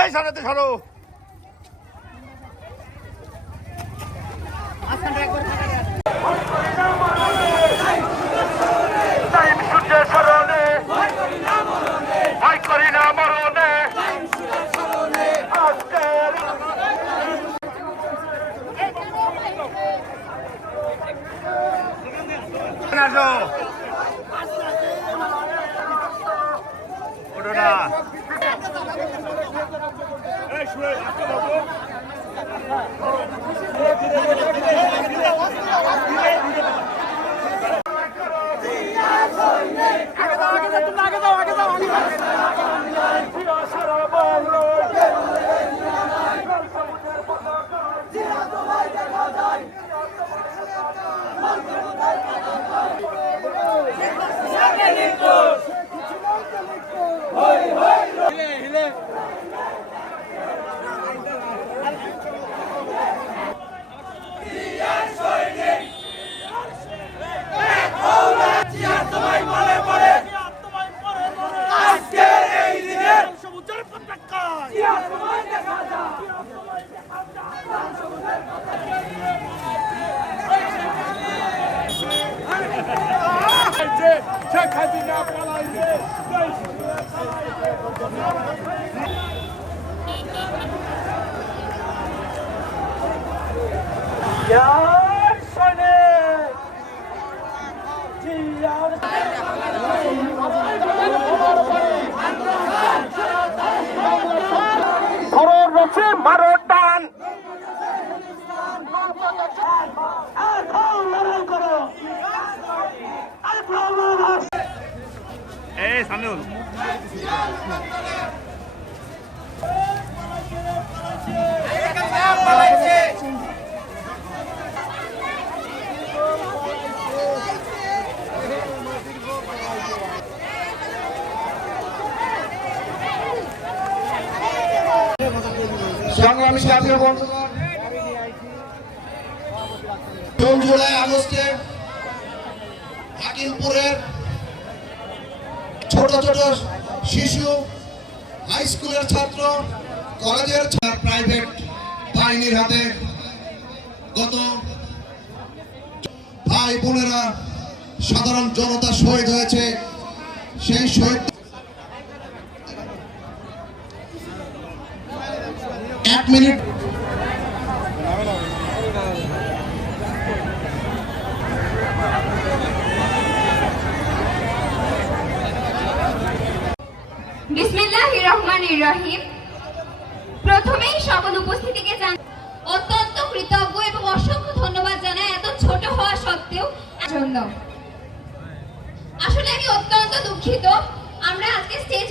এই সামনেতে সরো। সূর্যের স্মরণে ভয় করি না মরণে। ওঠো না সমুদ্রের শেখ হাসিনা পালাইছে ধরো রচে মারো টান। এই সামনে সংগ্রামী জাতীয় বন্ধুগণ জুলাই আগস্টে হাকিমপুরের ছোট ছোট শিশু হাই স্কুলের ছাত্র কলেজের প্রাইভেট বাহিনীর হাতে গত ভাই বোনেরা সাধারণ জনতা শহীদ হয়েছে। সেই শহীদ এক মিনিট। রহিম। প্রথমেই সকল উপস্থিতিকে জান অত্যন্ত কৃতজ্ঞ এবং অসংখ্য ধন্যবাদ জানাই এত ছোট হওয়া সত্ত্বেও। জন্য আসলে আমি অত্যন্ত দুঃখিত। আমরা আজকে স্টেজ